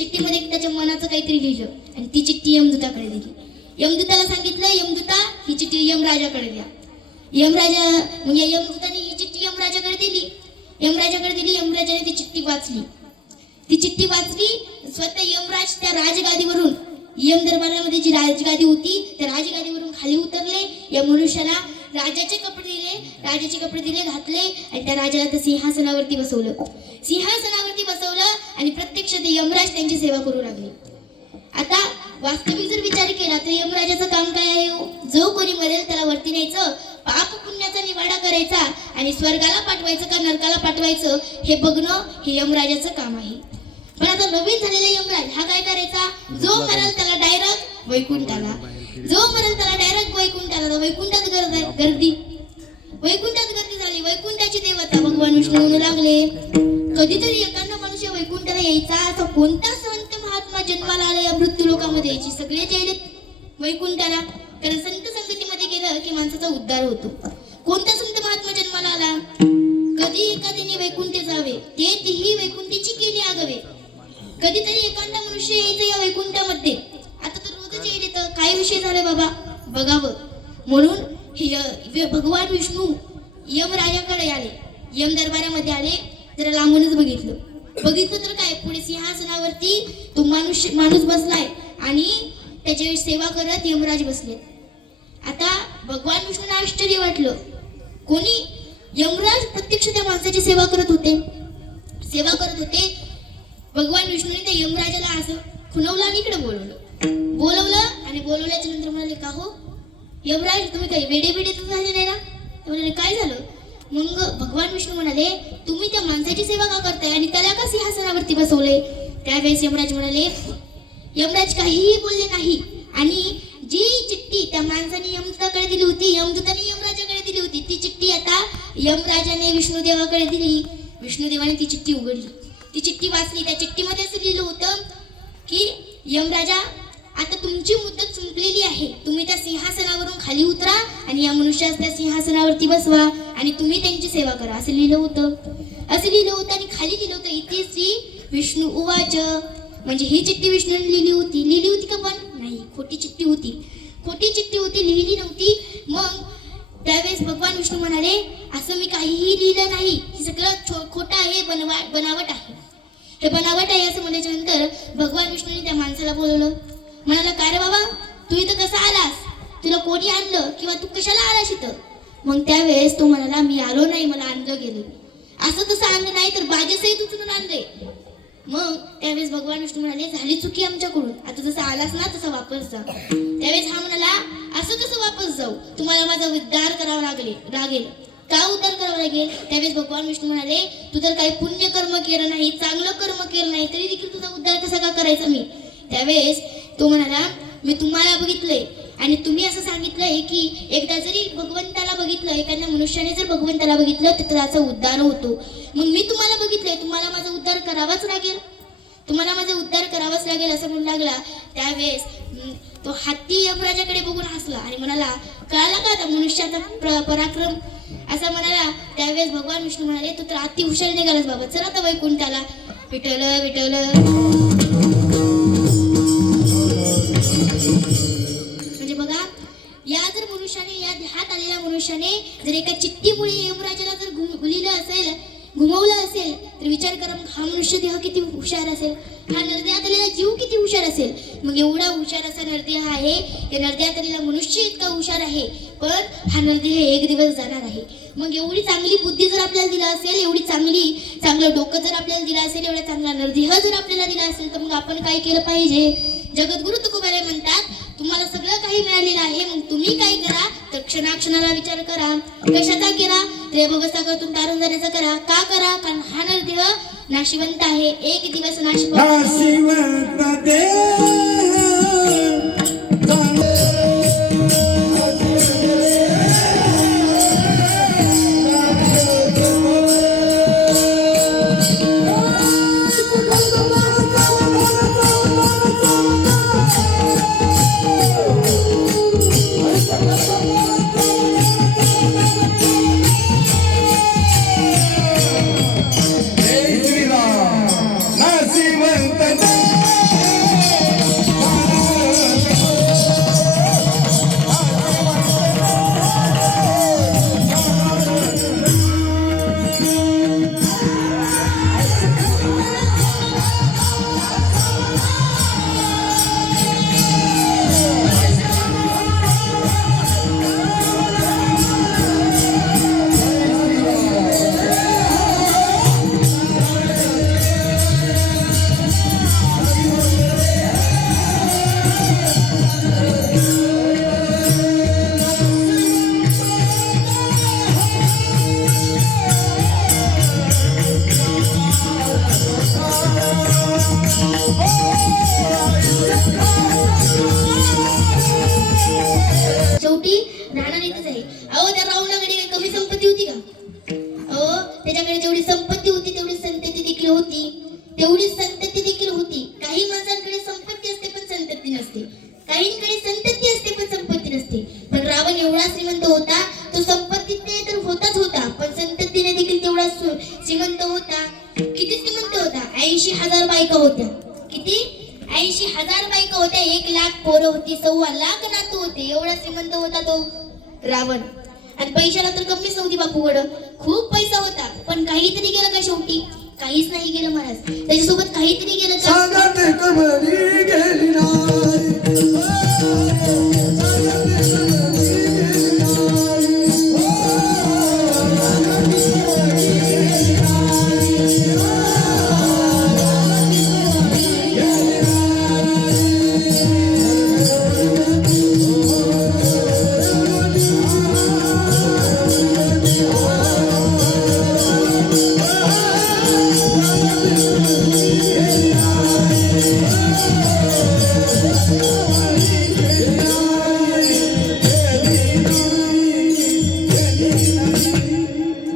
चिठ्ठीमध्ये त्याच्या मनाचं काहीतरी लिहिलं आणि ती चिठ्ठी यमदूताकडे दिली. यमदूताला सांगितलं, यमदूता ही चिठ्ठी यमराजाकडे द्या. यमराजा म्हणजे यमदूताने ही चिठ्ठी यमराजाकडे दिली. यमराजाने ती चिठ्ठी वाचली. स्वतः यमराज त्या राजगादीवरून, यम दरबारामध्ये जी राजगादी होती त्या राजगादीवरून खाली उतरले. या मनुष्याला राजाचे कपडे दिले, घातले आणि त्या राजाला त्या सिंहासनावरती बसवलं आणि प्रत्यक्ष ते यमराज त्यांची सेवा करू लागले. आता वास्तविक जर विचार केला तर यमराजाचं काम काय आहे? जो कोणी मरेल त्याला वरती न्यायचं, पाप पुण्याचा निवाडा करायचा आणि स्वर्गाला पाठवायचं का नरकाला पाठवायचं हे बघणं हे यमराजाचं काम आहे. पण आता नवीन झालेला यमराज हा काय करायचा? जो मरेल त्याला डायरेक्ट वैकुंठाला, वैकुंठात गर्दी झाली. वैकुंठाची देवता भगवान विष्णू म्हणू लागले, कधीतरी एखादा मनुष्य वैकुंठाला यायचा, असा कोणता संत महात्मा जन्माला आला या मृत्यू लोकामध्ये यायची? सगळेच यायले वैकुंठाला, कारण संत संगतीमध्ये गेलं की माणसाचा उद्धार होतो. कोणता संत महात्मा जन्माला आला? कधी एखाद्याने वैकुंठे जावे, ते तीही वैकुंठीची केली आगवे. कधीतरी एखादा मनुष्य यायचं या वैकुंठामध्ये. आता तर रोजच येईल, तर काय विषय झाले बाबा बघावं म्हणून हे भगवान विष्णू यमराजाकडे आले, यम दरबारामध्ये आले. जरा लांबूनच बघितलं तर काय, पुढे सिंहासनावरती तो माणूस बसलाय आणि त्याची सेवा करत यमराज बसले. आता भगवान विष्णूला आश्चर्य वाटलं, कोणी यमराज प्रत्यक्ष त्या माणसाची सेवा करत होते. भगवान विष्णूने त्या यमराजाला असं खुणवलं आणि इकडे बोलवलं आणि बोलवल्याच्या नंतर म्हणाले, का हो यमराज, तुम्ही काही वेडे तर झाले नाही ना? ते म्हणाले, काय झालं? मग भगवान विष्णू म्हणाले, तुम्ही त्या माणसाची सेवा का करताय आणि त्याला का सिंहासनावरती बसवले? त्यावेळेस यमराज म्हणाले, यमराज काहीही बोलले नाही आणि जी चिठ्ठी त्या माणसाने यमदूताकडे दिली होती, यमदूताने यमराजाकडे दिली होती, ती चिठ्ठी आता यमराजाने विष्णुदेवाकडे दिली. विष्णुदेवाने ती चिठ्ठी उघडली, ती चिठ्ठी वाचली. त्या चिठ्ठीमध्ये असं लिहिलं होतं की यमराजा, आता तुमची मुदत संपलेली आहे. तुम्ही त्या सिंहासनावरून खाली उतरा आणि या मनुष्यास त्या सिंहासनावरती बसवा आणि तुम्ही त्यांची सेवा करा, असं लिहिलं होतं आणि खाली लिहिलं होतं, इथे श्री विष्णू उवाच. म्हणजे ही चिठ्ठी विष्णूने लिहिली होती का? पण नाही, खोटी चिठ्ठी होती, लिहिली नव्हती. मग त्यावेळेस भगवान विष्णू म्हणाले, असं मी काहीही लिहिलं नाही, हे सगळं खोटं आहे, बनावट आहे. हे बनावट आहे असं म्हणायच्या नंतर भगवान विष्णूने त्या माणसाला बोलवलं. म्हणाला, काय रे बाबा, तू इथं कसा आलास? तुला कोणी आणलं किंवा तू कशाला आलास इथं? मग त्यावेळेस तो म्हणाला, मी आलो नाही, मला आणलं गेलं. असं तसं आणलं नाही तर बाजेसहित उचलून आणलंय. मग त्यावेळेस भगवान विष्णू म्हणाले, झाली चुकी आमच्याकडून, आता जसं आलास ना तसा वापस जा. त्यावेळेस हा म्हणाला, असं कसं वापस जाऊ? तुम्हाला माझा उद्धार करावा लागेल. का उद्धार करावा लागेल? त्यावेळेस भगवान विष्णू म्हणाले, तू तर काही पुण्य कर्म केलं नाही, चांगलं कर्म केलं नाही, तरी देखील तुझा उद्धार कसा का करायचा मी? त्यावेळेस तो म्हणाला, मी तुम्हाला बघितलंय आणि तुम्ही असं सांगितलंय की एकदा जरी भगवंताला बघितलं, एखाद्या मनुष्याने जर भगवंताला बघितलं तर त्याचा उद्धार होतो. मग मी तुम्हाला बघितलंय, तुम्हाला माझा उद्धार करावाच लागेल असं म्हणू लागला. त्यावेळेस तो हत्ती यमराजाकडे बघून हसला आणि म्हणाला, कळाला का आता मनुष्याचा पराक्रम? असं म्हणाला. त्यावेळेस भगवान विष्णू म्हणाले, तू तर अति हुशार निघालास बाबा, चल आता वैकुंठाला. विठ्ठल. म्हणजे बघा, या ध्यात आलेल्या मनुष्याने जर एका चिठ्ठीमुळे यमराजाला जर घुमवलं असेल तर विचार करा, मग हा मनुष्य देह किती हुशार असेल, हा नरदेहात आलेला जीव किती हुशार असेल. मग एवढा हुशार असा नरदेह आहे, या नरदेहात आलेला मनुष्य इतका हुशार आहे, पण हा नरदेह एक दिवस जाणार आहे. मग एवढी चांगली बुद्धी जर आपल्याला दिला असेल, एवढी चांगलं डोकं जर आपल्याला दिलं असेल, एवढा चांगला नरदेह जर आपल्याला दिला असेल, तर मग आपण काय केलं पाहिजे? जगद्गुरु तुकोबाराय म्हणतात, तुम्हाला सगळं काही मिळालेलं आहे, मग तुम्ही काय करा तर क्षणाक्षणाला विचार करा. कशाचा केला? त्रयभवसागरातून तारून जाण्याचा करा. का करा? कारण हा नरदेह नाशिवंत आहे, एक दिवस नाशिवंत नाशिवंत किती 80,000 बायका होत्या, 1,00,000 पोरं होती, 1,25,000 नातू होते. एवढा श्रीमंत होता तो रावण. आणि पैशाला तर कमीच नव्हती बापूकडं, खूप पैसा होता. पण काहीतरी गेलं का शेवटी? काहीच नाही गेलं महाराज. त्याच्यासोबत काहीतरी गेलं का? सांगते कमली गेली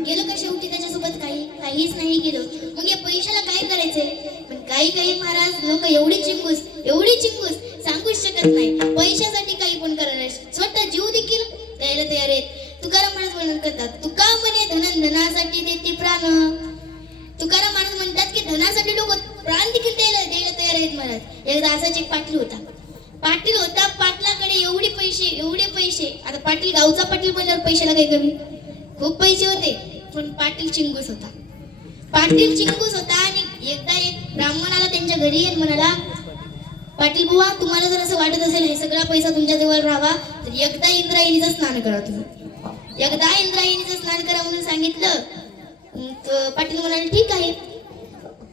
गेलं का शेवटी त्याच्यासोबत? काहीच नाही गेलं. मग या पैशाला काय करायचंय? पण काही महाराज लोक एवढी चिंगूस सांगूच शकत नाही. पैशासाठी काही पण करायला स्वतः जीव देखील द्यायला तयार आहेत. तुकाराम महाराज वर्णन करतात, तुका म्हणे धनासाठी देते प्राण. तुकाराम महाराज म्हणतात की धनासाठी लोक प्राण देखील द्यायला तयार आहेत महाराज. एकदा असाच एक पाटील होता. पाटलाकडे एवढे पैसे. आता पाटील गावचा पाटील म्हणल्यावर पैशाला काही कमी, खूप पैसे होते. पण पाटील चिंगूस होता. आणि एकदा एक ब्राह्मण आला त्यांच्या घरी आणि म्हणाला, पाटील बुवा, तुम्हाला जर असं वाटत असेल हे सगळा पैसा तुमच्या जवळ राहावा तर एकदा इंद्रायणीचं स्नान करा तुम्ही. एकदा इंद्रायणीचं स्नान करा म्हणून सांगितलं. पाटील म्हणाले ठीक आहे.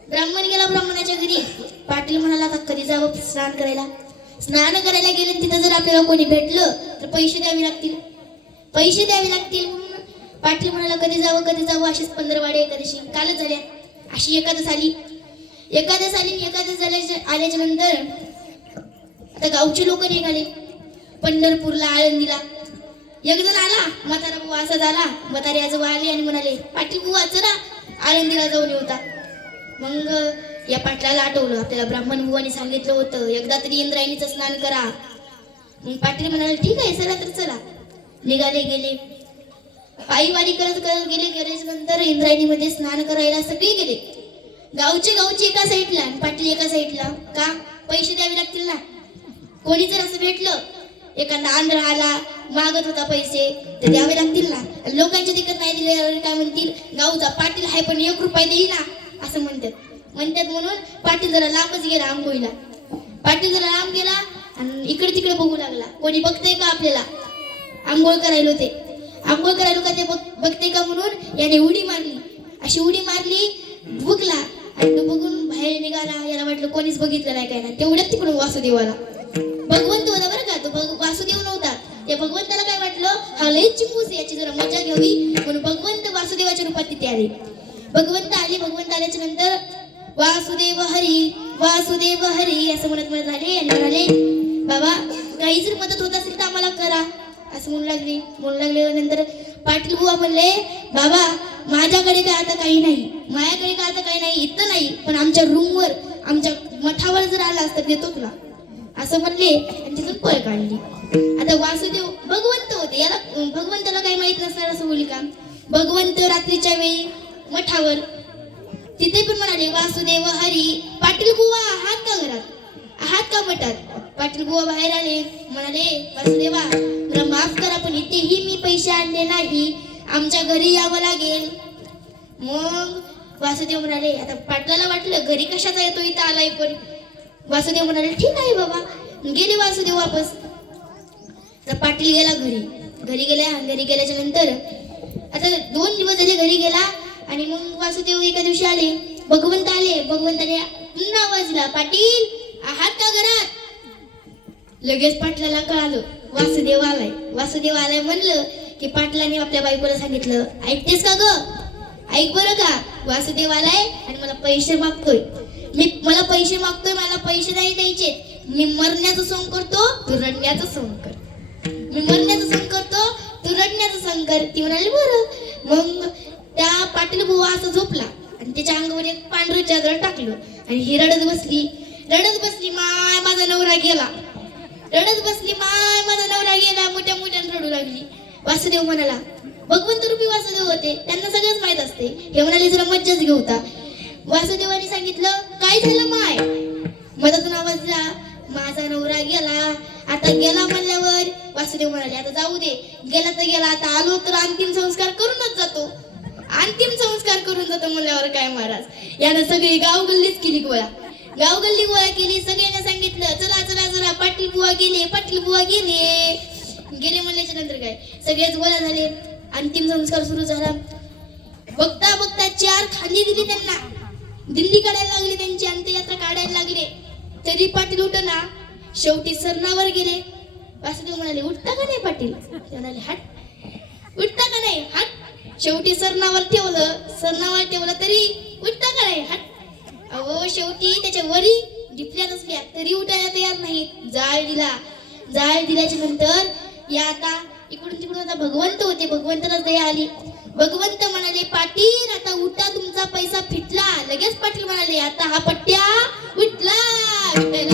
ब्राह्मण गेला ब्राह्मणाच्या घरी. पाटील म्हणाला आता कधी जावं स्नान करायला गेले. तिथं जर आपल्याला कोणी भेटलं तर पैसे द्यावे लागतील म्हणून पाटील म्हणाला कधी जावं अशीच 15 वाडे एकादशी कालच झाल्या. अशी एकादश आली. एकादश आल्याच्या नंतर आता गावची लोक निघाले पंढरपूरला, आळंदीला. एक जण आला, म्हातारा बुवा असा झाला. म्हातारे आजोबा आले आणि म्हणाले, पाटील बुवा चला आळंदीला जाऊन येऊता. मग या पाटलाला आठवलं आपल्याला ब्राह्मण बुवाने सांगितलं होतं एकदा तरी इंद्रायणीचं स्नान करा. मग पाटील म्हणाले ठीक आहे चला तर चला. निघाले गेले, पायीवारी करत गेल्याच्या नंतर इंद्रायणीमध्ये स्नान करायला सगळे गेले. गावचे एका साईडला आणि पाटील एका साईडला. का? पैसे द्यावे लागतील ना. कोणी जर असं भेटलं, एखादा आंध्र आला मागत होता पैसे तर द्यावे लागतील ना. लोकांच्या तिकड नाही दिले काय म्हणतील, गावचा पाटील आहे पण 1 रुपया देईना असं म्हणतात. म्हणून पाटील जरा लांबच गेला आंघोळीला. आणि इकडे तिकडे बघू लागला. कोणी बघतंय का आपल्याला? आंघोळ करायला का ते बघते का म्हणून याने उडी मारली. अशी उडी मारली, भुकला आणि तो बघून बाहेर निघाला. याला वाटलं कोणीच बघितलं नाही काय ना. तेवढ्यात तिकडून वासुदेवाला, भगवंत होता बरं का, तो वासुदेव नव्हता. त्या भगवंताला काय वाटलं, हा लय चिंगूस, याची जरा मजा घ्यावी म्हणून भगवंत वासुदेवाच्या रूपात तिथे आले. भगवंत आल्याच्या नंतर वासुदेव हरी असं म्हणत आले आणि म्हणाले, बाबा काही जर मदत होत असेल तर आम्हाला करा असं म्हणू लागले. नंतर पाटील बुवा म्हणले, बाबा माझ्याकडे काय आता काही नाही, इथं नाही, पण आमच्या रूमवर आमच्या मठावर जर आला असता देतो तुला असं म्हणले आणि तिथून पळ काढली. आता वासुदेव भगवंत होते, याला भगवंताला काही माहित नसणार असं बोलली का. भगवंत रात्रीच्या वेळी मठावर तिथे पण म्हणाले, वासुदेव हरी. पाटील बुवा आहात का मठात? पाटील बुवा बाहेर आले, म्हणाले, वासुदेवा तुला माफ करा पण इथेही मी पैसे आणले नाही, आमच्या घरी यावं लागेल. मग वासुदेव म्हणाले, आता पाटलाला वाटलं घरी कशाचा येतो, इथं आलाय पण. वासुदेव म्हणाले ठीक आहे बाबा. गेले वासुदेव वापस. तर पाटील गेला घरी गेल्याच्या नंतर आता 2 दिवस झाले घरी गेला. आणि मग वासुदेव एका दिवशी आले, भगवंताने पुन्हा आवाजला, पाटील आहात का घरात? लगेच पाटलाला कळालं वासुदेव आलाय. म्हणलं की पाटलाने आपल्या बायकोला सांगितलं, ऐकतेस का ग? ऐक बरं का, वासुदेव आलाय आणि मला पैसे मागतोय. मला पैसे नाही द्यायचे. मी मरण्याचं सोंग करतो, तू रडण्याचं सोंग कर. ती म्हणाली बरं. मग त्या पाटील बुवा असं झोपला आणि त्याच्या अंगावर एक पांढरं चादर टाकलं आणि ही रडत बसली, माय माझा नवरा गेला. मोठ्या रडू लागली. वासुदेव म्हणाला, भगवंत रूपी वासुदेव होते, त्यांना सगळंच माहित असते. हे म्हणाले जरा मज्जाच घेऊता. वासुदेवाने सांगितलं, काय झालं माय? माझा नवरा गेला, आता गेला म्हणल्यावर वासुदेव म्हणाले आता जाऊ दे, गेला तर गेला, आता आलो तर अंतिम संस्कार करूनच जातो, अंतिम संस्कार करून जातो म्हणल्यावर काय महाराज. यानं सगळी गाव गल्लीच केली गोळा, गाव गल्ली गोळा केली. सगळ्यांना सांगितलं चला चला चला, पाटील बुवा गेले, पाटील बुवा गेले. गेले म्हणल्याच्या नंतर काय सगळेच गोळा झाले, अंतिम संस्कार सुरू झाला. बघता बघता 4 खांदी दिली त्यांना, दिंडी काढायला लागली, त्यांची अंत्ययात्रा काढायला लागले. तरी पाटील उठना, शेवटी सरणावर गेले. वासुदेव म्हणाले उठता का नाही पाटील? ते म्हणाले हट. उठता का नाही? हट. शेवटी सरणावर ठेवलं तरी उठता का नाही? हट. अहो शेवटी त्याच्या वरी डिपल्या नसल्या तरी उठायला तयार नाही. जाळ दिल्याच्या नंतर या आता इकडून तिकडून आता भगवंत होते, भगवंताला दया आली. भगवंत म्हणाले पाटील आता उठा, तुमचा पैसा फिटला. लगेच पाटील म्हणाले आता हा पट्ट्या उठला. विठ्ठल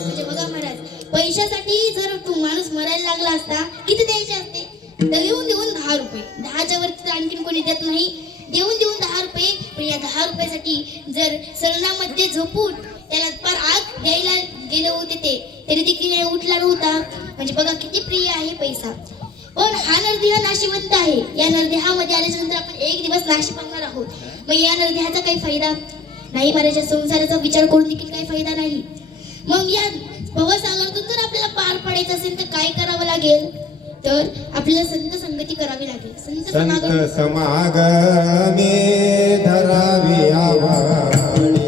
म्हणजे बघा महाराज, पैशासाठी जर तू माणूस मरायला लागला असता किती द्यायचे असते? देऊन 10 रुपये. 10च्या वरती आणखीन कोणी देत नाही. देऊन 10 रुपये. पण या 10 रुपयासाठी जर सरणामध्ये झोपून त्याला फार आग द्यायला गेले होते ते, तरी देखील उठला नव्हता. म्हणजे बघा किती प्रिय आहे पैसा. पण हा नरदेह नाशिवंत आहे. या नरदेहामध्ये आल्याच्या नंतर आपण एक दिवस नाशी पावणार आहोत. मग या नरदेहाचा काही फायदा नाही, माझ्या संसाराचा विचार करून देखील काही फायदा नाही. मग या भवसागरातून जर आपल्याला पार पाडायचं असेल तर काय करावं लागेल? तर आपल्याला संत संगती करावी लागेल. संत समागमे धरावी आवाडी.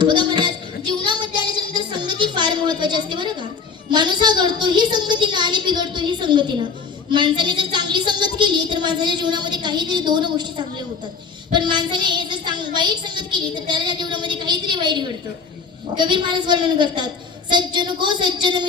बघा महाराज, जीवनामध्ये आल्याच्या नंतर संगती फार महत्वाची असते बरं का. माणूस हा घडतो ही संगतीनं आणि बिघडतो ही संगतीनं. माणसाने जर चांगली संगत केली तर माणसाच्या जीवनामध्ये काहीतरी 2 गोष्टी चांगल्या होतात. पण माणसाने जर वाईट संगत केली तर त्याच्या जीवनामध्ये काहीतरी वाईट घडतं. कबीर महाराज वर्णन करतात, सज्जन को सज्जन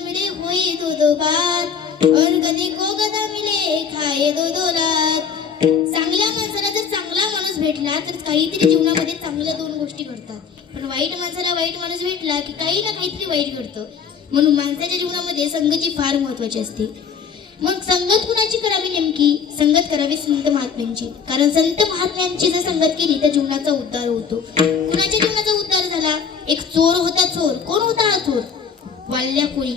मिले होई दो बात, और गधी को गधा मिले खाए दो रात. चांगल्या माणसाला जर चांगला माणूस भेटला तर काहीतरी जीवनामध्ये चांगल्या 2 गोष्टी घडतात. पण वाईट माणसाला वाईट माणूस भेटला की काही ना काहीतरी वाईट घडतं. म्हणून माणसाच्या जीवनामध्ये संगती फार महत्वाची असते. मग संगत कुणाची करावी? नेमकी संगत करावी संत महात्म्यांची. कारण संत महात्म्यांची जर संगत केली तर जीवनाचा उद्धार होतो. कुणाच्या जीवनाचा उद्धार झाला? एक चोर होता. चोर कोण होता? हा चोर वाल्याकोळी.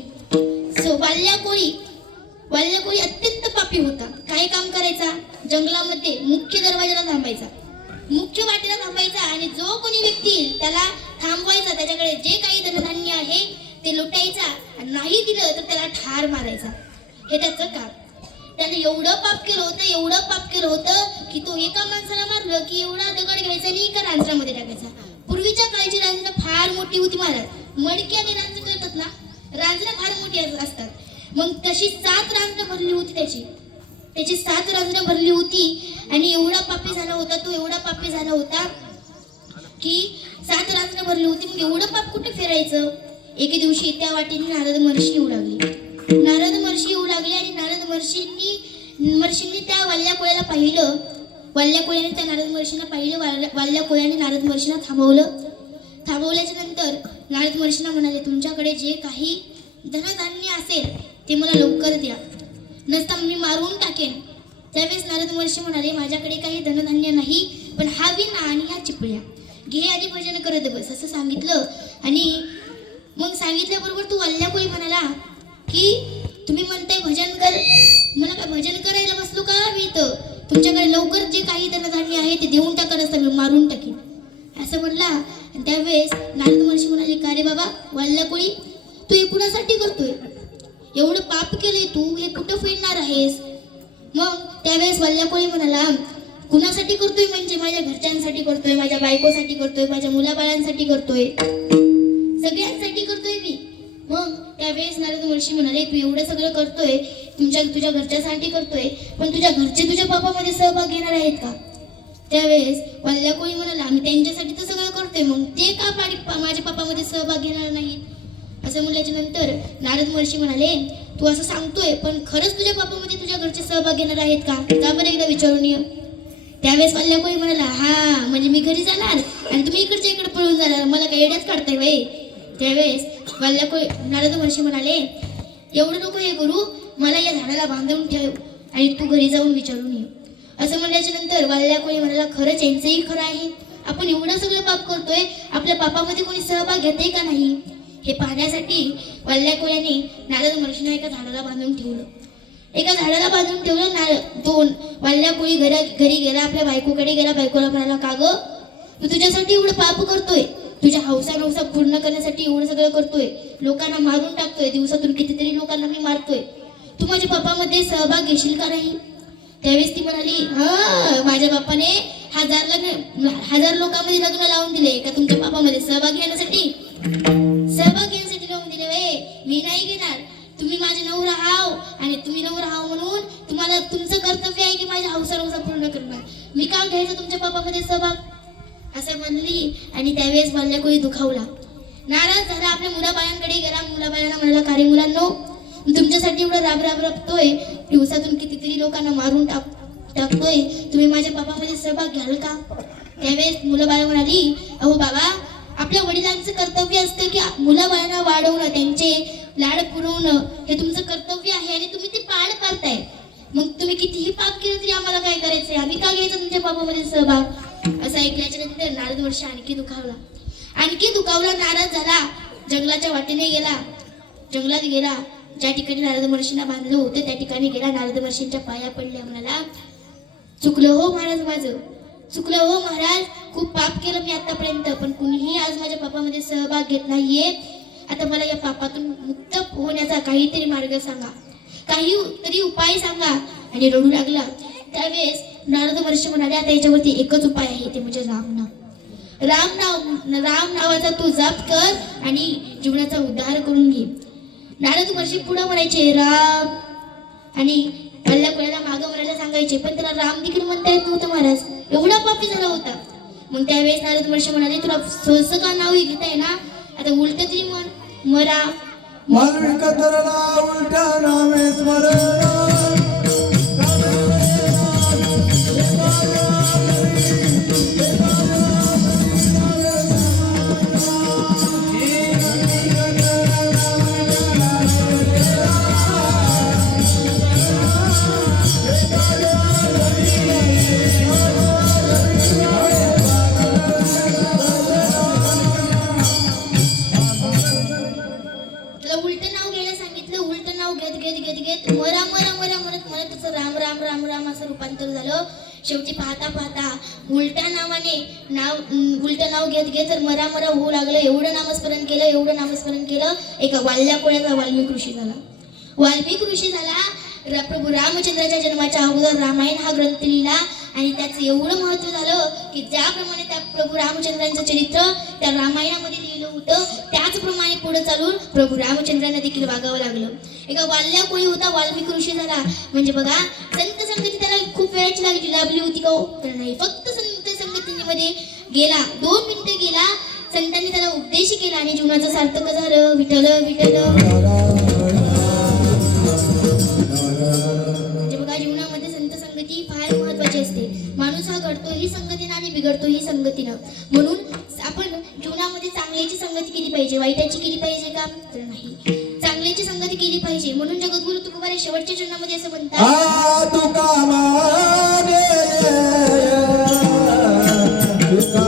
वाल्याकोळी अत्यंत पापी होता. काय काम करायचा? जंगलामध्ये मुख्य दरवाजाला थांबायचा, मुख्य वाटेला थांबायचा आणि जो कोणी व्यक्ती त्याला थांबवायचा त्याच्याकडे जे काही धनधान्य आहे ते लुटायचा आणि नाही दिलं तर त्याला ठार मारायचा. हे त्याचं काम. त्याने एवढं पाप केलं होतं की तो एका माणसाला मारलं की एवढा दगड घ्यायचा आणि एका रांजणामध्ये टाकायचा. पूर्वीच्या काळची रांजणं फार मोठी होती महाराज. मडकी आणि रांजण करतात ना, रांजणं फार मोठी असतात. मग तशी 7 रांजणं भरली होती त्याची 7 रांजणं भरली होती आणि एवढा पापी झाला होता की 7 रांजणं भरली होती. मग एवढं पाप कुठे फिरायचं. एके दिवशी त्या वाटेने नारद महर्षी येऊ लागले आणि नारद महर्षींनी त्या वाल्या कोळ्याला पाहिलं. वाल्या कोळ्याने त्या नारद महर्षींना पाहिलं. वाल्या कोळ्याने नारद महर्षींना थांबवल्याच्या नंतर नारद महर्षींना म्हणाले, तुमच्याकडे जे काही धनधान्य असेल ते मला लवकर द्या, नसता मी मारून टाकेन. त्यावेळेस नारद महर्षी म्हणाले, माझ्याकडे काही धनधान्य नाही, पण हा विणा आणि ह्या चिपळ्या घे, आधी भजन करत बस, असं सांगितलं. आणि मग सांगितल्याबरोबर तू वाल्या कोळी म्हणाला की तुम्ही म्हणताय भजन कर, मला काय भजन करायला बसलो का मी इथं, तुमच्याकडे लवकर जे काही धनधान्य आहे ते देऊन टाका, नसता मी मारून टाकेन, असं म्हणला. आणि त्यावेळेस नारद महर्षी म्हणाले, का रे बाबा वाल्या कोळी, तू हे कुणासाठी करतोय, एवढं पाप केलंय तू, हे कुठं फेडणार आहेस. मग त्यावेळेस वाल्या कोळी म्हणाला, कुणासाठी करतोय म्हणजे माझ्या घरच्यांसाठी करतोय, माझ्या बायकोसाठी करतोय, माझ्या मुलाबाळांसाठी करतोय, सगळ्यांसाठी करतोय मी. मग त्यावेळेस नारद महर्षी म्हणाले, तू एवढं सगळं करतोय, तुझ्या घरच्यासाठी करतोय, पण तुझ्या घरचे तुझ्या पापामध्ये सहभाग घेणार आहेत का. त्यावेळेस वाल्या कोळी म्हणाला, मी त्यांच्यासाठी तर सगळं करतोय, मग ते का माझ्या पापामध्ये सहभाग घेणार नाहीत. असं म्हणल्याच्या नंतर नारद महर्षी म्हणाले, तू असं सांगतोय, पण खरंच तुझ्या पापामध्ये तुझ्या घरचे सहभाग घेणार आहेत का, जा बरं एकदा विचारून ये. त्यावेळेस वाल्या कोळी म्हणाला, हा म्हणजे मी घरी जाणार आणि तुम्ही इकडच्या इकडे पळून जाणार, मला काही येड्याच काढताय बाई. त्यावेळेस वाल्या कोळी नारद महर्षी म्हणाले, एवढं नको हे गुरु, मला या झाडाला बांधून ठेव आणि तू घरी जाऊन विचारून ये. असं म्हणल्याच्या नंतर वाल्या कोळी म्हणाला, खरंच यांचंही खरं आहे, आपण एवढं सगळं पाप करतोय, आपल्या पापामध्ये कोणी सहभाग घेते का नाही. हे पाहण्यासाठी वाल्या कोळ्याने नारद महर्षींना एका झाडाला बांधून ठेवलं. दोन वाल्या कोळी घरी गेला, आपल्या बायकोकडे गेला. बायकोला म्हणाला, का ग तू तुझ्यासाठी एवढं पाप करतोय, तुझ्या हौसा पूर्ण करण्यासाठी एवढं सगळं करतोय, लोकांना मारून टाकतोय, दिवसातून कितीतरी लोकांना मी मारतोय, तू माझ्या पापामध्ये सहभाग घेशील का नाही. त्यावेळेस ती म्हणाली, हा माझ्या बापाने 1000 लोकांमध्ये लग्न लावून दिले का तुमच्या पापामध्ये सहभाग घेण्यासाठी लावून दिले. वे मी नाही घेणार, तुम्ही माझे नवरा हाव आणि तुम्ही नवरा हाव म्हणून तुम्हाला तुमचं कर्तव्य आहे की माझ्या हौसा पूर्ण करणार, मी का घ्यायचं तुमच्या पापामध्ये सहभाग, असं म्हणली. आणि त्यावेळेस वाल्या कोळी दुखावला, नाराज झाला, आपल्या मुलाबाळांकडे गेला. मुलाबाळांना म्हणाला, का रे मुलांनो, तुमच्यासाठी एवढं राबतोय, दिवसातून कितीतरी लोकांना मारून टाकतोय, तुम्ही माझ्या पापामध्ये सहभाग घ्याल का. त्यावेळेस मुलंबाळ म्हणाली, अहो बाबा, आपल्या वडिलांचं कर्तव्य असतं की मुलाबाळांना वाढवणं, त्यांचे लाड पुरवणं, हे तुमचं कर्तव्य आहे आणि तुम्ही ते पार पाडताय. मग तुम्ही कितीही पाप केलं तरी आम्हाला काय करायचंय, आम्ही का घ्यायचं तुमच्या पापामध्ये सहभाग. असं ऐकल्याच्या नंतर नारद महर्षी आणखी दुखावला, नाराज झाला, जंगलाच्या वाटेने जंगलात गेला. ज्या ठिकाणी नारद महर्षींना बांधलं होतं त्या ठिकाणी गेला. नारद महर्षींच्या पाया पडल्या, म्हणाला, चुकलं हो महाराज, माझं चुकलं हो महाराज, खूप पाप केलं मी आतापर्यंत, पण कुणीही आज माझ्या पापामध्ये सहभाग घेत नाहीये. आता मला या पापातून मुक्त होण्याचा काहीतरी मार्ग सांगा, काहीतरी उपाय सांगा. आणि रडू लागला. त्यावेळेस नारद महर्षी म्हणाले, आता याच्यावरती एकच उपाय आहे, ते म्हणजे राम नावाचा तू जाप कर आणि जीवनाचा उद्धार करून घे. नारद महर्षी पुढे म्हणायचे राम, आणि वाल्या कोळ्याला मागं म्हणायला सांगायचे, पण त्याला राम देखील म्हणता येत नव्हतं महाराज, एवढा पापी झाला होता. मग त्यावेळेस नारद महर्षी म्हणाले, तुला सहज का नाव घेताय ना, आता उलट तरी मरा. उलटा नामे स्मरण मरा म्हणत त्याचं राम असं रूपांतर झालं. शेवटी पाहता पाहता उलट्या नाव घेत तर मरा होऊ लागलं. एवढं नामस्मरण केलं एका वाल्ल्या कोळ्याचा वाल्मिक ऋषी झाला. प्रभू रामचंद्राच्या जन्माच्या अगोदर रामायण हा ग्रंथ लिहिला आणि त्याचं एवढं महत्त्व झालं की ज्याप्रमाणे त्या प्रभू रामचंद्रांचं चरित्र त्या रामायणामध्ये लिहिलं होतं त्याचप्रमाणे पुढे चालून प्रभू रामचंद्रांना देखील वागावं लागलं. एका वाल्ल्या कोळी होता, वाल्मिक ऋषी झाला. म्हणजे बघा, संत संगती त्याला खूप वेळाची लाभली होती का? तर नाही, फक्त संत संगतीमध्ये गेला 2 मिनिटं गेला, संतांनी त्याला उपदेश केला आणि जीवनाचं सार्थक झालं. विठ्ठल म्हणजे बघा, जीवनामध्ये संत संगती फार महत्वाची असते. माणूस हा घडतोही संगतीनं आणि बिघडतोही संगतीनं. म्हणून आपण जीवनामध्ये चांगल्याची संगती केली पाहिजे, वाईटाची केली पाहिजे का? तर नाही, चांगल्याची संगती केली पाहिजे. म्हणून जगद्गुरु तुकोबारे शेवटच्या चरणामध्ये असं म्हणतात, तुका मागे तुका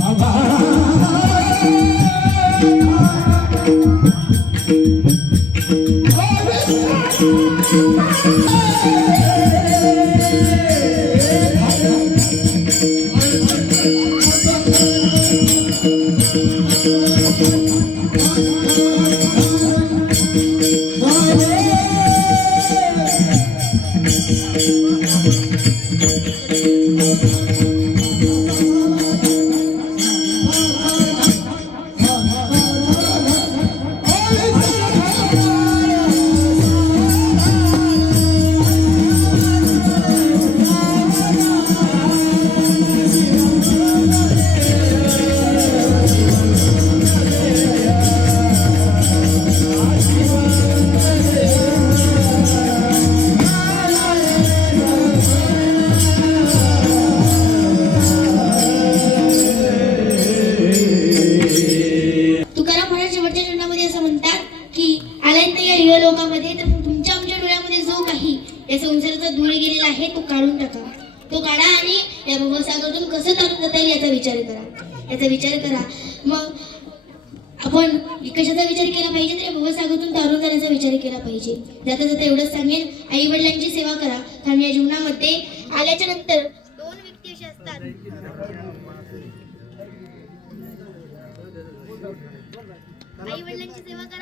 Baba तुकाराम महाराज शेवटच्या चरणामध्ये असं म्हणतात की आलायंत या लोकांमध्ये तर तुमच्या आमच्या डोळ्यामध्ये जो काही या संसाराचा धूळ गेलेला आहे तो काढून टाका. तो काढा आणि या भवसागरातून कसं तारून जाता येईल याचा विचार करा. याचा विचार करा. मग आपण कशाचा विचार केला पाहिजे तर या भवसागरातून तारून जाण्याचा विचार केला पाहिजे. जाता जाता एवढंच सांगेन, आई वडिलांची सेवा करा. कारण या जीवनामध्ये आल्याच्या नंतर दोन व्यक्ती अशा असतात, आई वडिलांची सेवा करा.